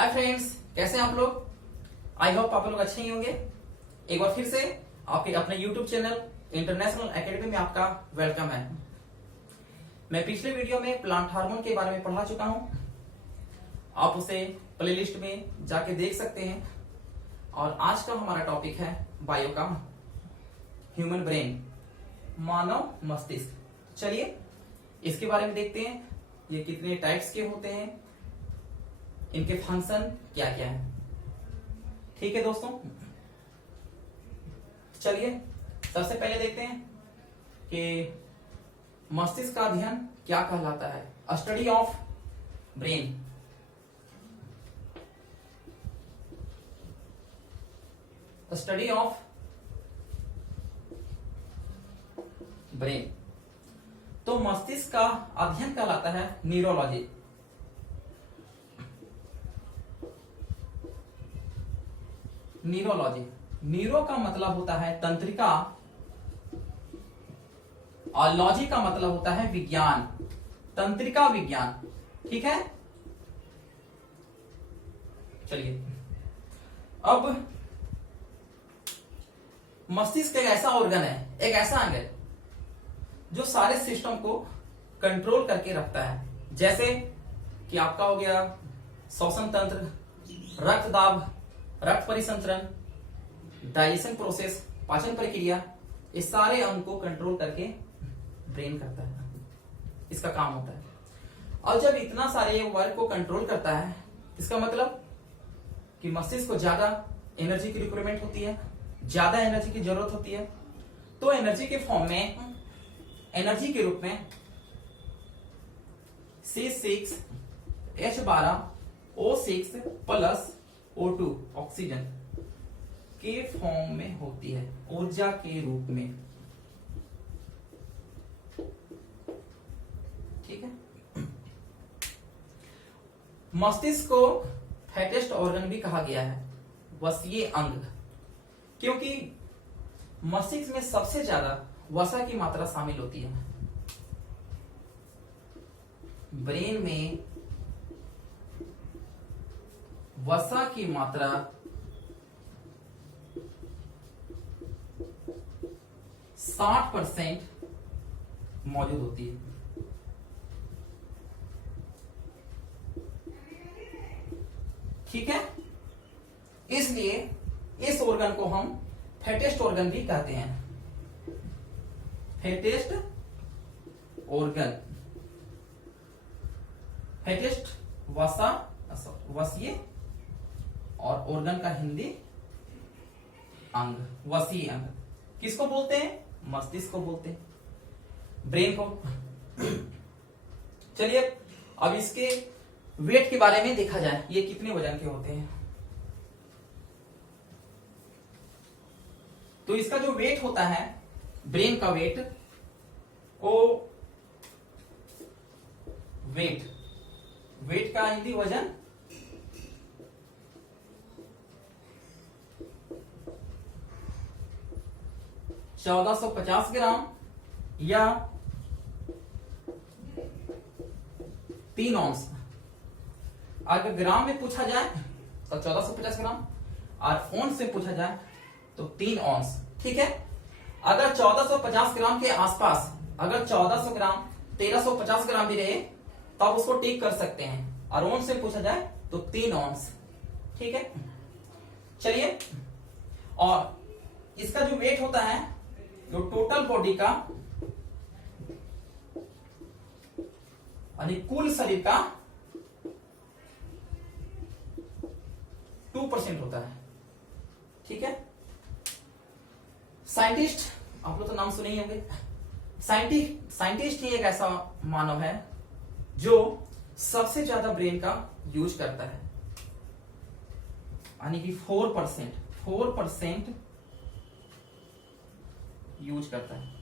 Hi friends, कैसे हैं आप लोग। आई होप आप लोग अच्छे ही होंगे। एक बार फिर से आपके अपने यूट्यूब चैनल इंटरनेशनल एकेडमी में आपका वेलकम है। मैं पिछले वीडियो में प्लांट हार्मोन के बारे में पढ़ा चुका हूं। आप उसे प्लेलिस्ट में जाके देख सकते हैं। और आज का हमारा टॉपिक है बायो का ह्यूमन ब्रेन, मानव मस्तिष्क। चलिए इसके बारे में देखते हैं। ये कितने टाइप्स के होते हैं, इनके फंक्शन क्या क्या है। ठीक है दोस्तों, चलिए सबसे पहले देखते हैं कि मस्तिष्क का अध्ययन क्या कहलाता है। Study of brain. Study of brain. तो मस्तिष्क का अध्ययन कहलाता है न्यूरोलॉजी। न्यूरोलॉजी, न्यूरो का मतलब होता है तंत्रिका और लॉजी का मतलब होता है विज्ञान, तंत्रिका विज्ञान। ठीक है, चलिए अब मस्तिष्क एक ऐसा ऑर्गन है, एक ऐसा अंग है जो सारे सिस्टम को कंट्रोल करके रखता है। जैसे कि आपका हो गया श्वसन तंत्र, रक्त दाब, रक्त परिसंचरण, डाइजेशन प्रोसेस, पाचन प्रक्रिया, इस सारे अंग को कंट्रोल करके ब्रेन करता है, इसका काम होता है। और जब इतना सारे वर्क को कंट्रोल करता है, इसका मतलब कि मस्तिष्क को ज्यादा एनर्जी की रिक्वायरमेंट होती है, ज्यादा एनर्जी की जरूरत होती है। तो एनर्जी के फॉर्म में, एनर्जी के रूप में C6H12O6 प्लस O2 ऑक्सीजन के फॉर्म में होती है, ऊर्जा के रूप में। ठीक है, मस्तिष्क को फैटेस्ट ऑर्गन भी कहा गया है, वसीय अंग, क्योंकि मस्तिष्क में सबसे ज्यादा वसा की मात्रा शामिल होती है। ब्रेन में वसा की मात्रा 60% मौजूद होती है। ठीक है, इसलिए इस ऑर्गन को हम फैटेस्ट ऑर्गन भी कहते हैं। फैटेस्ट ऑर्गन, फैटेस्ट वसा, वसीय, और ऑर्गन का हिंदी अंग, वसीय अंग। किसको बोलते हैं? मस्तिष्क को बोलते हैं, ब्रेन को। चलिए अब इसके वेट के बारे में देखा जाए, ये कितने वजन के होते हैं। तो इसका जो वेट होता है, ब्रेन का वेट, वो वेट का हिंदी वजन, चौदह 1450 ग्राम या 3 औंस। अगर ग्राम में पूछा जाए तो 1450 ग्राम, और औंस से पूछा जाए तो 3 औंस। ठीक है, अगर 1450 ग्राम के आसपास, अगर 1400 ग्राम, 1350 ग्राम भी रहे तो आप उसको टिक कर सकते हैं, और औंस से पूछा जाए तो 3 औंस। ठीक है, चलिए, और इसका जो वेट होता है, जो टोटल बॉडी का यानी कुल शरीर का 2% होता है। ठीक है, साइंटिस्ट, आप लोग तो नाम सुने ही होंगे। साइंटिस्ट ही एक ऐसा मानव है जो सबसे ज्यादा ब्रेन का यूज करता है, यानी कि 4% यूज करता है।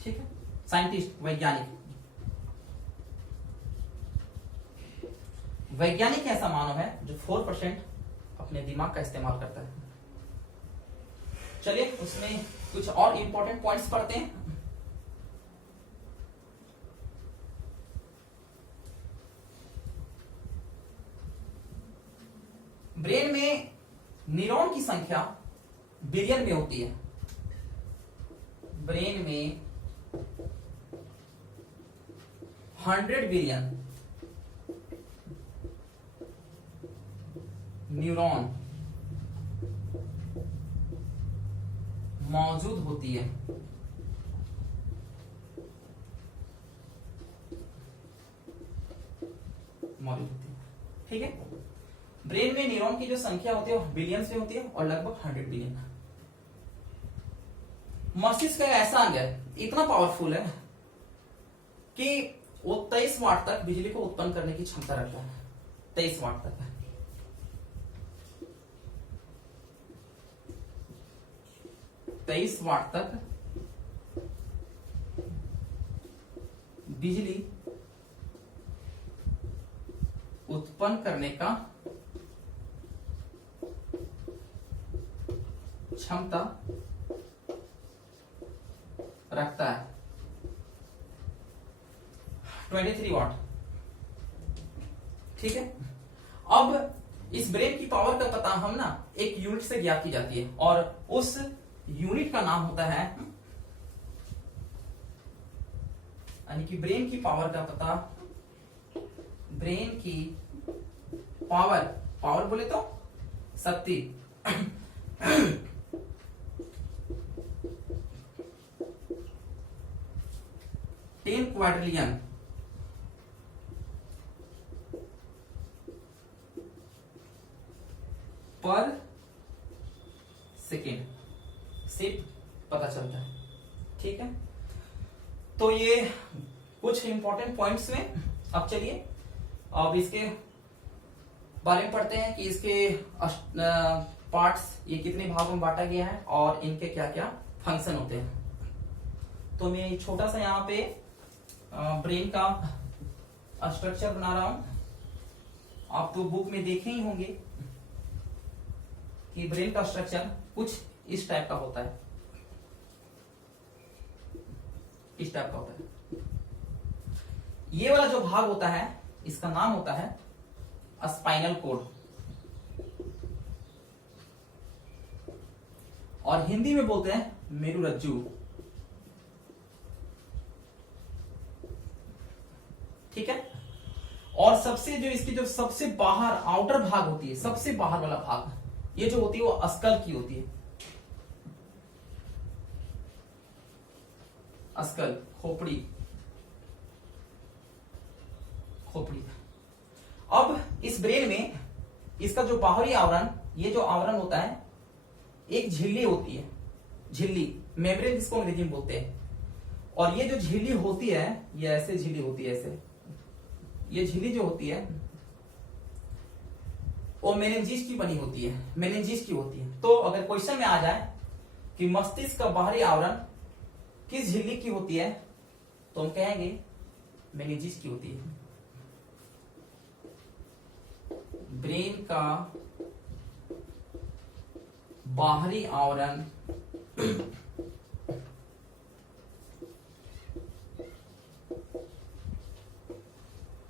ठीक है, साइंटिस्ट, वैज्ञानिक ऐसा मानव है जो 4% अपने दिमाग का इस्तेमाल करता है। चलिए उसमें कुछ और इंपॉर्टेंट पॉइंट्स पढ़ते हैं। ब्रेन में न्यूरॉन की संख्या बिलियन में होती है। ब्रेन में 100 बिलियन न्यूरॉन मौजूद होती है। ठीक है, ब्रेन में न्यूरॉन की जो संख्या होती है वो बिलियंस में होती है और लगभग 100 बिलियन। मस्तिष्क का ऐसा अंग है, इतना पावरफुल है कि वो 23 वाट तक बिजली को उत्पन्न करने की क्षमता रखता है। 23 वाट तक। 23 वाट तक बिजली उत्पन्न करने का क्षमता रखता है। 23 वाट। ठीक है, अब इस ब्रेन की पावर का पता हम ना एक यूनिट से ज्ञात की जाती है और उस यूनिट का नाम होता है, यानी कि ब्रेन की पावर का पता, ब्रेन की पावर, पावर बोले तो शक्ति, 10 क्वाड्रिलियन पर सेकेंड से पता चलता है। ठीक है, तो ये कुछ इंपॉर्टेंट पॉइंट्स में। अब चलिए अब इसके बारे में पढ़ते हैं कि इसके पार्ट्स ये कितने भागों में बांटा गया है और इनके क्या क्या फंक्शन होते हैं। तो मैं छोटा सा यहाँ पे ब्रेन का स्ट्रक्चर बना रहा हूं। आप तो बुक में देखे ही होंगे कि ब्रेन का स्ट्रक्चर कुछ इस टाइप का होता है, इस टाइप का होता है। ये वाला जो भाग होता है इसका नाम होता है स्पाइनल कोड, और हिंदी में बोलते हैं मेरुरज्जु। ठीक है, और सबसे जो इसकी जो सबसे बाहर आउटर भाग होती है, सबसे बाहर वाला भाग, ये जो होती है वो स्कल की होती है। स्कल, खोपड़ी, खोपड़ी। अब इस ब्रेन में इसका जो बाहरी आवरण, ये जो आवरण होता है, एक झिल्ली होती है, झिल्ली, मेम्ब्रेन जिसको अंग्रेजी में बोलते हैं। और ये जो झिल्ली होती है, ये ऐसे झिल्ली होती है, ऐसे ये झिल्ली जो होती है वो मेनिंजिस की बनी होती है, मेनिंजिस की होती है। तो अगर क्वेश्चन में आ जाए कि मस्तिष्क का बाहरी आवरण किस झिल्ली की होती है, तो हम कहेंगे मेनिंजिस की होती है। ब्रेन का बाहरी आवरण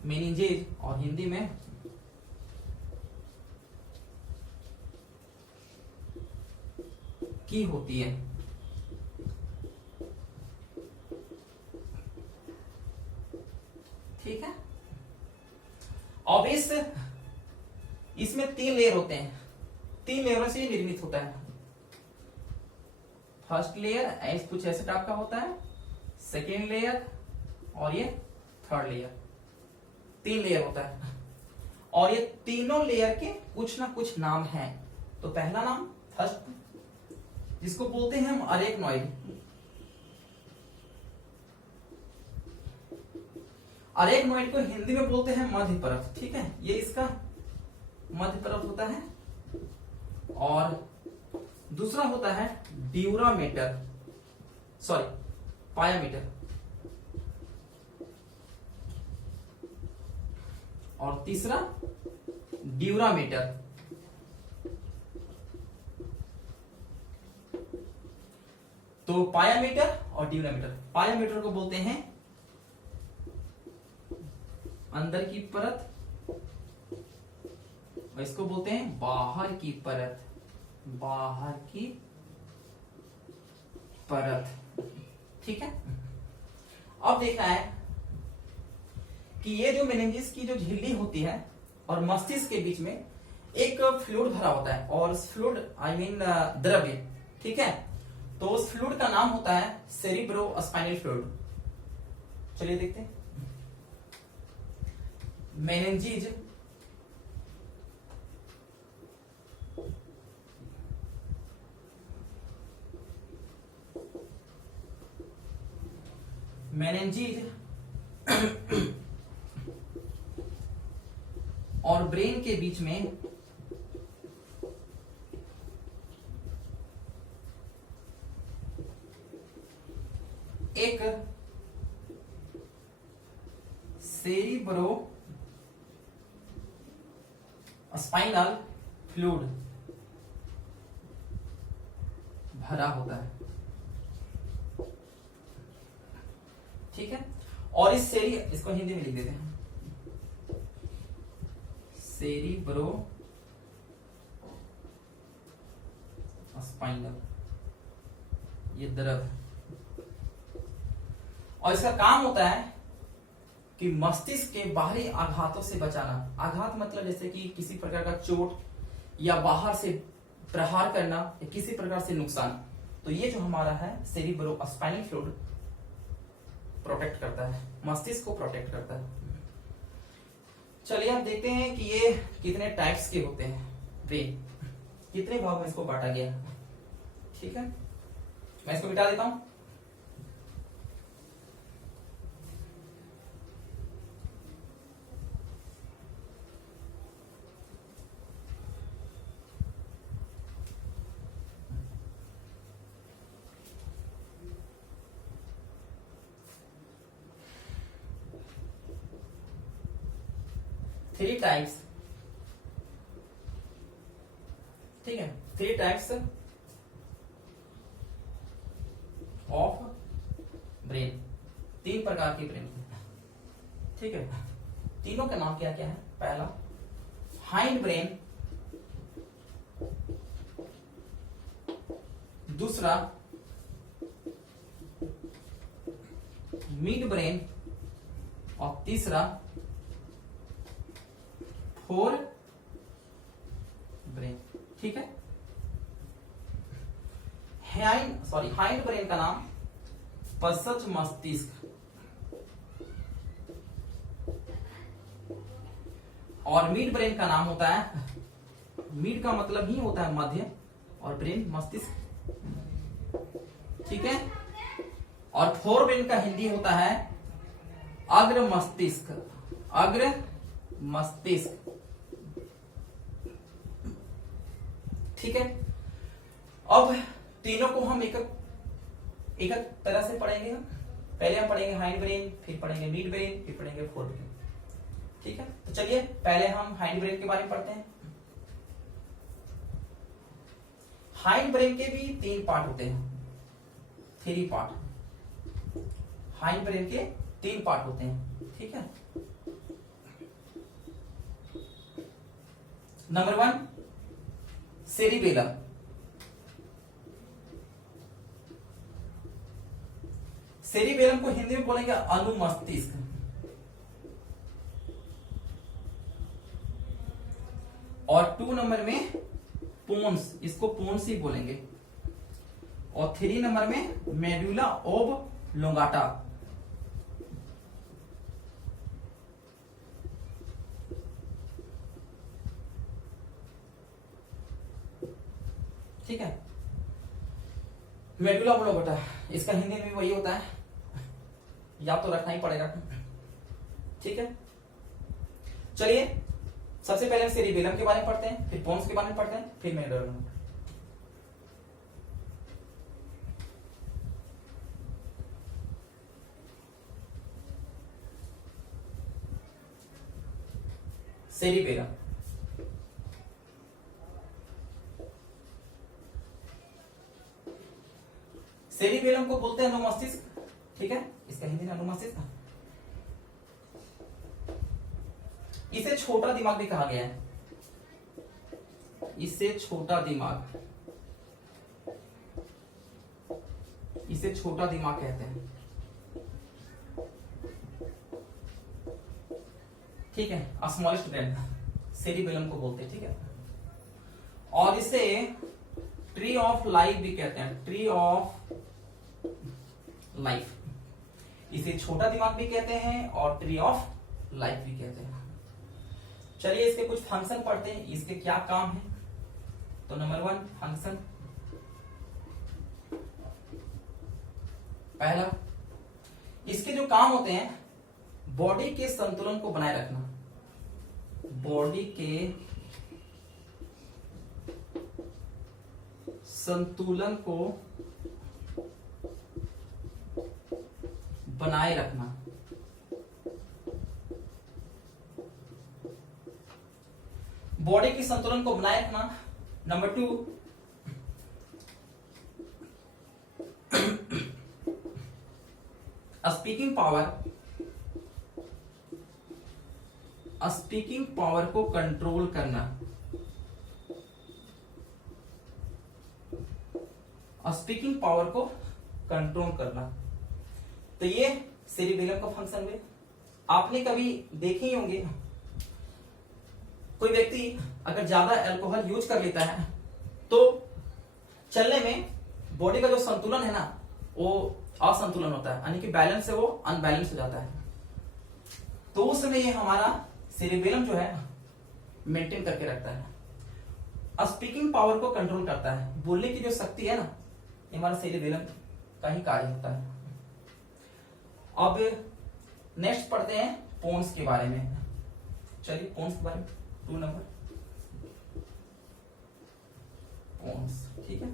मेनिंजेज, और हिंदी में की होती है। ठीक है, अब इसमें 3 लेयर होते हैं, 3 लेयरों से ये निर्मित होता है। फर्स्ट लेयर कुछ ऐसे टाइप का होता है, सेकेंड लेयर और ये थर्ड लेयर, 3 लेयर होता है। और ये तीनों लेयर के कुछ ना कुछ नाम हैं। तो पहला नाम फर्स्ट, जिसको बोलते हैं हम अरेक्नॉइड। अरेक्नॉइड को हिंदी में बोलते हैं मध्य परत। ठीक है, ये इसका मध्य परत होता है। और दूसरा होता है ड्यूरामेटर, सॉरी पायामीटर, और तीसरा ड्यूरामीटर। तो पायामीटर और ड्यूरामीटर, पायामीटर को बोलते हैं अंदर की परत, और इसको बोलते हैं बाहर की परत, बाहर की परत। ठीक है, अब देखना है कि ये जो मेनिंजिस की जो झिल्ली होती है और मस्तिष्क के बीच में एक फ्लूइड भरा होता है, और उस फ्लूइड आई मीन द्रव्य, ठीक है, तो उस फ्लूइड का नाम होता है सेरिब्रोस्पाइनल फ्लूइड। चलिए देखते हैं। मेनिंजीज और ब्रेन के बीच में एक सेरिब्रो स्पाइनल फ्लूइड भरा होता है। ठीक है, और इसको हिंदी में लिख देते हैं, सेरिब्रो स्पाइनल, ये द्रव। और इसका काम होता है कि मस्तिष्क के बाहरी आघातों से बचाना। आघात मतलब जैसे कि किसी प्रकार का चोट या बाहर से प्रहार करना या किसी प्रकार से नुकसान, तो ये जो हमारा है सेरिब्रोस्पाइनल फ्लूइड प्रोटेक्ट करता है, मस्तिष्क को प्रोटेक्ट करता है। चलिए अब देखते हैं कि ये कितने टाइप्स के होते हैं, ब्रेन कितने भाग में इसको बांटा गया। ठीक है, मैं इसको मिटा देता हूं। थ्री टाइप्स, ठीक है, थ्री टाइप्स ऑफ ब्रेन, तीन प्रकार की ब्रेन। ठीक है, तीनों का नाम क्या क्या है? पहला हाइंड ब्रेन, दूसरा मिड ब्रेन, और तीसरा फोर ब्रेन। ठीक है, हाइंड ब्रेन का नाम पश्च मस्तिष्क, और मिड ब्रेन का नाम होता है, मिड का मतलब ही होता है मध्य, और ब्रेन मस्तिष्क। ठीक है, और फोर ब्रेन का हिंदी होता है अग्र मस्तिष्क, अग्र मस्तिष्क। ठीक है, अब तीनों को हम एक एक तरह से पढ़ेंगे। पहले हम पढ़ेंगे हाइंड ब्रेन, फिर पढ़ेंगे मिड ब्रेन, फिर पढ़ेंगे फोर ब्रेन। ठीक है, तो चलिए पहले हम हाइंड ब्रेन के बारे में पढ़ते हैं। हाइंड ब्रेन के भी तीन पार्ट होते हैं, थ्री पार्ट। हाइंड ब्रेन के तीन पार्ट होते हैं। ठीक है, नंबर वन सेरिबेलम। सेरिबेलम को हिंदी में बोलेंगे अनुमस्तिष्क। और टू नंबर में पोन्स, इसको पोन्स ही बोलेंगे। और थ्री नंबर में मेडुला ओब्लोंगाटा। ठीक है, मेडुला ओब्लोंगाटा, इसका हिंदी में भी वही होता है, याद तो रखना ही पड़ेगा। ठीक है, चलिए सबसे पहले सेरिबेलम के बारे में पढ़ते हैं, फिर पोन्स के बारे में पढ़ते हैं, फिर मेडुला। सेरिबेलम, सेरिबेलम को बोलते हैं अनुमस्तिष्क। ठीक है, इसका हिंदी में अनुमस्तिष्क। इसे छोटा दिमाग भी कहा गया है। इसे छोटा दिमाग, इसे छोटा दिमाग कहते हैं। ठीक है, स्मॉलेस्ट ब्रेन सेरिबेलम को बोलते हैं। ठीक है, और इसे ट्री ऑफ लाइफ भी कहते हैं, ट्री ऑफ लाइफ। इसे छोटा दिमाग भी कहते हैं और ट्री ऑफ लाइफ भी कहते हैं। चलिए इसके कुछ फंक्शन पढ़ते हैं, इसके क्या काम है। तो नंबर 1 फंक्शन, पहला इसके जो काम होते हैं, बॉडी के संतुलन को बनाए रखना, बॉडी के संतुलन को बनाए रखना। बॉडी की संतुलन को बनाए रखना। Number 2 speaking power, speaking power को कंट्रोल करना, स्पीकिंग पावर को कंट्रोल करना। तो ये सेरिबेलम का फंक्शन है। आपने कभी देखे ही होंगे, कोई व्यक्ति अगर ज्यादा अल्कोहल यूज कर लेता है तो चलने में बॉडी का जो संतुलन है ना वो असंतुलन होता है, यानी कि बैलेंस से वो अनबैलेंस हो जाता है। तो उस समय ये हमारा सेरिबेलम जो है मेंटेन करके रखता है, स्पीकिंग पावर को कंट्रोल करता है। बोलने की जो शक्ति है ना, ये हमारा सेरिबेलम का ही कार्य होता है। अब नेक्स्ट पढ़ते हैं पोन्स के बारे में। चलिए पोन्स के बारे में 2 नंबर पोन्स। ठीक है,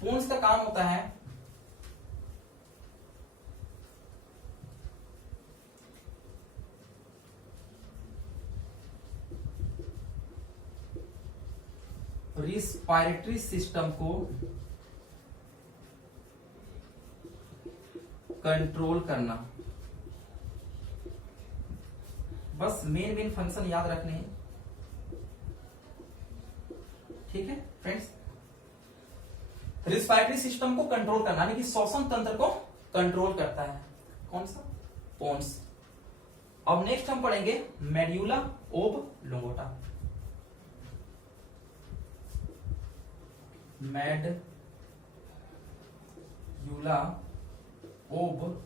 पोन्स का काम होता है रिस्पायरेटरी सिस्टम को कंट्रोल करना। बस मेन फंक्शन याद रखने हैं। ठीक है फ्रेंड्स, रिस्पायरेटरी सिस्टम को कंट्रोल करना यानी कि श्वसन तंत्र को कंट्रोल करता है। कौन सा? पोन्स। अब नेक्स्ट हम पढ़ेंगे मेड्यूला ओब्लोंगेटा। Medulla oblongata.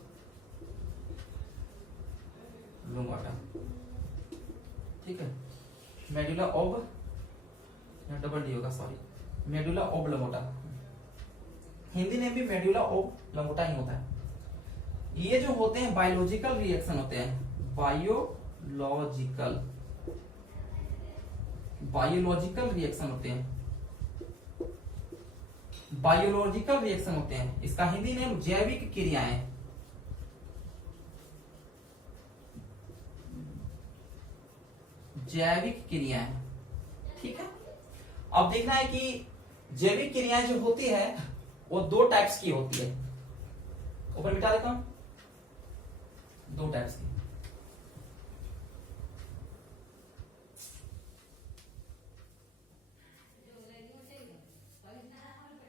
ठीक है, मेडुला डबल डी होगा, सॉरी, मेडुला ओब्लोंगेटा। हिंदी में भी मेडुला ओब्लोंगेटा ही होता है। ये जो होते हैं बायोलॉजिकल रिएक्शन होते हैं, बायोलॉजिकल रिएक्शन होते हैं, बायोलॉजिकल रिएक्शन होते हैं। इसका हिंदी नेम जैविक क्रियाएं। जैविक क्रियाएं। ठीक है, अब देखना है कि जैविक क्रियाएं जो होती है वो 2 टाइप्स की होती है। ऊपर मिटा देता हूं, 2 टाइप्स की।